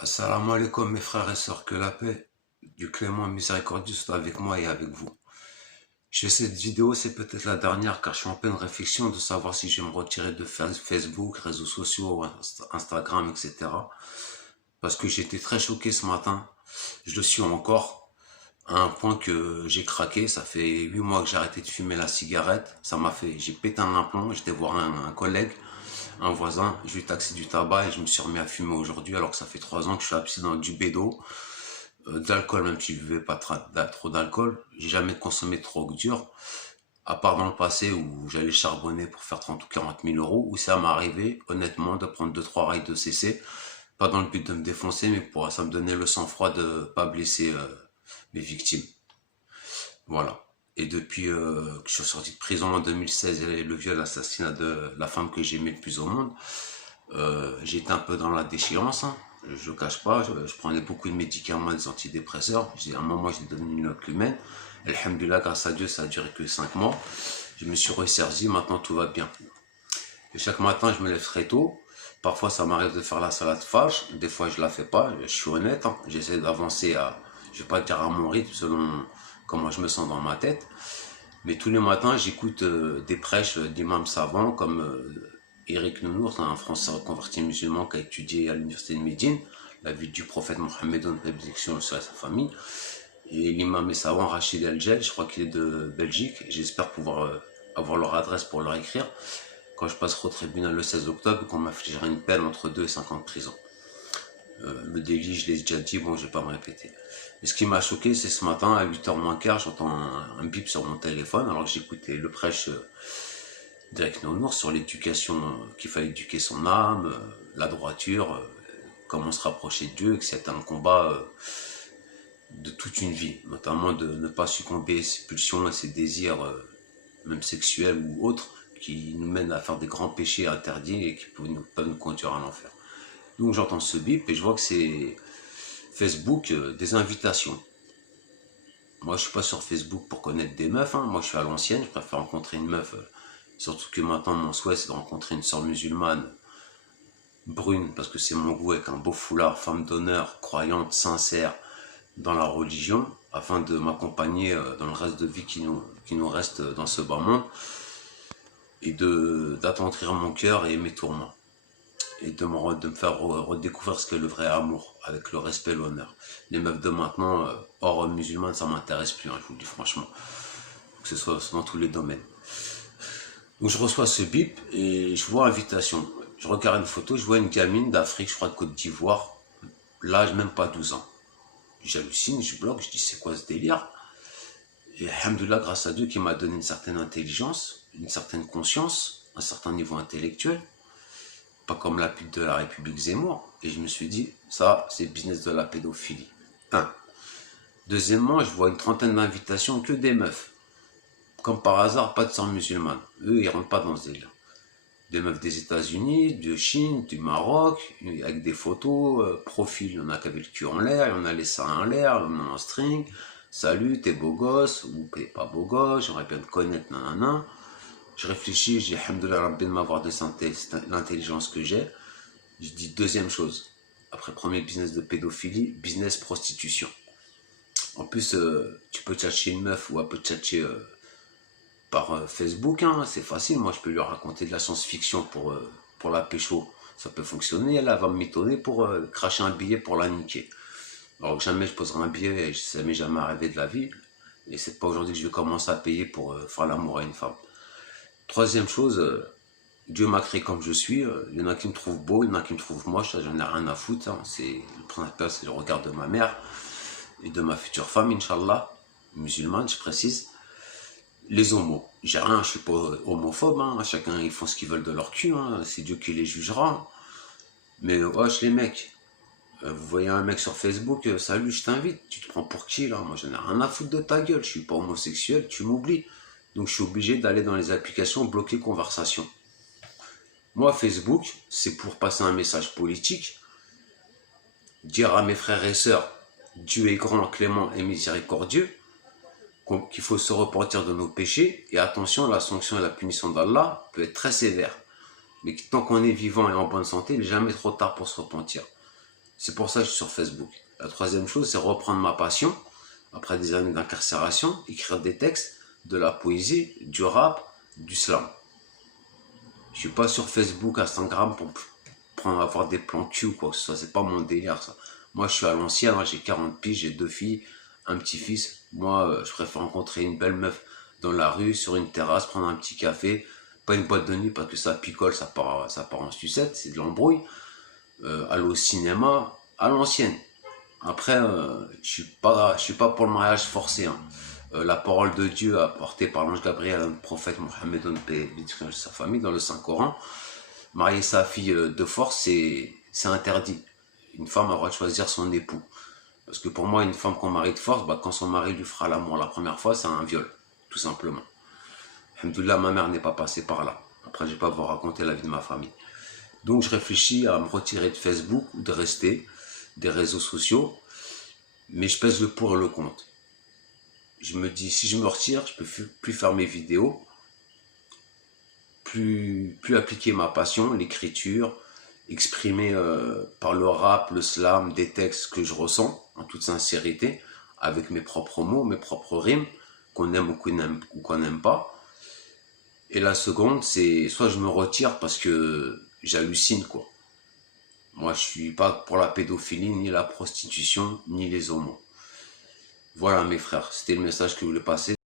Assalamu alaikum mes frères et sœurs, que la paix du clément miséricordieux soit avec moi et avec vous. Je fais cette vidéo, c'est peut-être la dernière car je suis en pleine réflexion de savoir si je vais me retirer de Facebook, réseaux sociaux, Instagram, etc. Parce que j'étais très choqué ce matin, je le suis encore, à un point que j'ai craqué. Ça fait 8 mois que j'ai arrêté de fumer la cigarette, j'ai pété un plomb, j'étais voir un collègue, un voisin, je lui ai taxé du tabac et je me suis remis à fumer aujourd'hui alors que ça fait 3 ans que je suis abstinent du bédo. D'alcool, même si je buvais pas trop d'alcool. J'ai jamais consommé de drogue dure, à part dans le passé où j'allais charbonner pour faire 30 ou 40 000 euros, où ça m'est arrivé, honnêtement, de prendre deux trois rails de CC, pas dans le but de me défoncer, mais pour ça me donnait le sang-froid de pas blesser mes victimes. Voilà. Et depuis que je suis sorti de prison en 2016 et le viol, l'assassinat de la femme que j'aimais le plus au monde, j'étais un peu dans la déchéance, hein. Je ne cache pas, je prenais beaucoup de médicaments, des antidépresseurs. À un moment, j'ai devenu une autre humaine. Alhamdulillah, grâce à Dieu, ça a duré que 5 mois. Je me suis ressaisi, maintenant tout va bien. Et chaque matin, je me lève très tôt. Parfois, ça m'arrive de faire la salade fâche. Des fois, je la fais pas. Je suis honnête, hein. J'essaie d'avancer je vais pas dire à mon rythme, selon comment je me sens dans ma tête. Mais tous les matins, j'écoute des prêches d'imams savants comme Eric Nounours, un Français reconverti musulman qui a étudié à l'université de Médine, la vie du prophète Mohammed, bénédiction sur sa famille. Et l'imam et savant Rachid El-Djel, je crois qu'il est de Belgique. J'espère pouvoir avoir leur adresse pour leur écrire quand je passerai au tribunal le 16 octobre, qu'on m'affligera une peine entre 2 et 5 ans de prison. Le délit, je l'ai déjà dit, bon, je vais pas me répéter. Mais ce qui m'a choqué, c'est ce matin, à 8h moins quart, j'entends un bip sur mon téléphone, alors que j'écoutais le prêche d'Eric Nounours sur l'éducation, qu'il fallait éduquer son âme, la droiture, comment se rapprocher de Dieu, que c'était un combat de toute une vie, notamment de ne pas succomber à ses pulsions, à ses désirs, même sexuels ou autres, qui nous mènent à faire des grands péchés interdits et qui peuvent nous conduire à l'enfer. Donc j'entends ce bip et je vois que c'est Facebook, des invitations. Moi, je suis pas sur Facebook pour connaître des meufs, hein. Moi, je suis à l'ancienne, je préfère rencontrer une meuf. Surtout que maintenant, mon souhait, c'est de rencontrer une sœur musulmane, brune, parce que c'est mon goût, avec un beau foulard, femme d'honneur, croyante, sincère dans la religion, afin de m'accompagner dans le reste de vie qui nous reste dans ce bas monde, et d'attendrir mon cœur et mes tourments. Et de me faire redécouvrir ce qu'est le vrai amour, avec le respect et l'honneur. Les meufs de maintenant, hors musulmanes, ça m'intéresse plus, hein, je vous le dis franchement. Que ce soit dans tous les domaines. Donc je reçois ce bip et je vois invitation. Je regarde une photo, je vois une gamine d'Afrique, je crois de Côte d'Ivoire, l'âge même pas 12 ans. J'hallucine, je bloque, je dis c'est quoi ce délire? Et alhamdoulilah, grâce à Dieu qui m'a donné une certaine intelligence, une certaine conscience, un certain niveau intellectuel, pas comme la pute de la République Zemmour. Et je me suis dit, ça, c'est le business de la pédophilie. Un. Deuxièmement, je vois une trentaine d'invitations que des meufs. Comme par hasard, pas de sœurs musulmanes. Eux, ils rentrent pas dans ce délire. Des meufs des États-Unis, de Chine, du Maroc, avec des photos, profil, il y en a qui avaient le cul en l'air, il y en a les seins en l'air, il y en a en string. Salut, t'es beau gosse, ou t'es pas beau gosse, j'aimerais bien te connaître, nanana. Je réfléchis, je dis, alhamdoulilah, Rabbi de m'avoir de l'intelligence que j'ai. Je dis deuxième chose. Après premier business de pédophilie, business prostitution. En plus, tu peux tchatcher une meuf ou elle peut tchatcher par Facebook, hein, c'est facile. Moi, je peux lui raconter de la science-fiction pour la pécho. Ça peut fonctionner. Elle va me mitonner pour cracher un billet pour la niquer. Alors que jamais je poserai un billet et ça m'est jamais arrivé de la vie. Et c'est pas aujourd'hui que je vais commencer à payer pour faire l'amour à une femme. Troisième chose, Dieu m'a créé comme je suis. Il y en a qui me trouvent beau, il y en a qui me trouvent moche. Ça, j'en ai rien à foutre, hein. Le principal, c'est le regard de ma mère et de ma future femme, Inch'Allah, musulmane, je précise. Les homos, j'ai rien, je suis pas homophobe, hein. Chacun, ils font ce qu'ils veulent de leur cul, hein. C'est Dieu qui les jugera. Mais wesh les mecs, vous voyez un mec sur Facebook, salut, je t'invite, tu te prends pour qui là? Moi j'en ai rien à foutre de ta gueule, je suis pas homosexuel, tu m'oublies. Donc je suis obligé d'aller dans les applications bloquer conversation. Moi Facebook, c'est pour passer un message politique, dire à mes frères et sœurs, Dieu est grand, clément et miséricordieux, qu'il faut se repentir de nos péchés, et attention, la sanction et la punition d'Allah peut être très sévère. Mais tant qu'on est vivant et en bonne santé, il n'est jamais trop tard pour se repentir. C'est pour ça que je suis sur Facebook. La troisième chose, c'est reprendre ma passion, après des années d'incarcération, écrire des textes, de la poésie, du rap, du slam. Je suis pas sur Facebook, Instagram pour avoir des plans cul ou quoi que ce soit. C'est pas mon délire, ça. Moi, je suis à l'ancienne, hein, j'ai 40 piges, j'ai 2 filles, un petit-fils. Moi, je préfère rencontrer une belle meuf dans la rue, sur une terrasse, prendre un petit café. Pas une boîte de nuit parce que ça picole, ça part en sucette, c'est de l'embrouille. Aller au cinéma, à l'ancienne. Après, je suis pas pour le mariage forcé, hein. La parole de Dieu apportée par l'ange Gabriel à notre prophète Mohammed, sa famille, dans le Saint-Coran, marier sa fille de force, c'est interdit. Une femme a le droit de choisir son époux. Parce que pour moi, une femme qu'on marie de force, bah, quand son mari lui fera l'amour la première fois, c'est un viol, tout simplement. Alhamdoulilah, ma mère n'est pas passée par là. Après, je ne vais pas vous raconter la vie de ma famille. Donc, je réfléchis à me retirer de Facebook ou de rester des réseaux sociaux, mais je pèse le pour et le contre. Je me dis, si je me retire, je peux plus faire mes vidéos, plus appliquer ma passion, l'écriture, exprimer par le rap, le slam, des textes que je ressens en toute sincérité, avec mes propres mots, mes propres rimes, qu'on aime ou qu'on n'aime pas. Et la seconde, c'est soit je me retire parce que j'hallucine, quoi. Moi, je suis pas pour la pédophilie, ni la prostitution, ni les homos. Voilà mes frères, c'était le message que je voulais passer.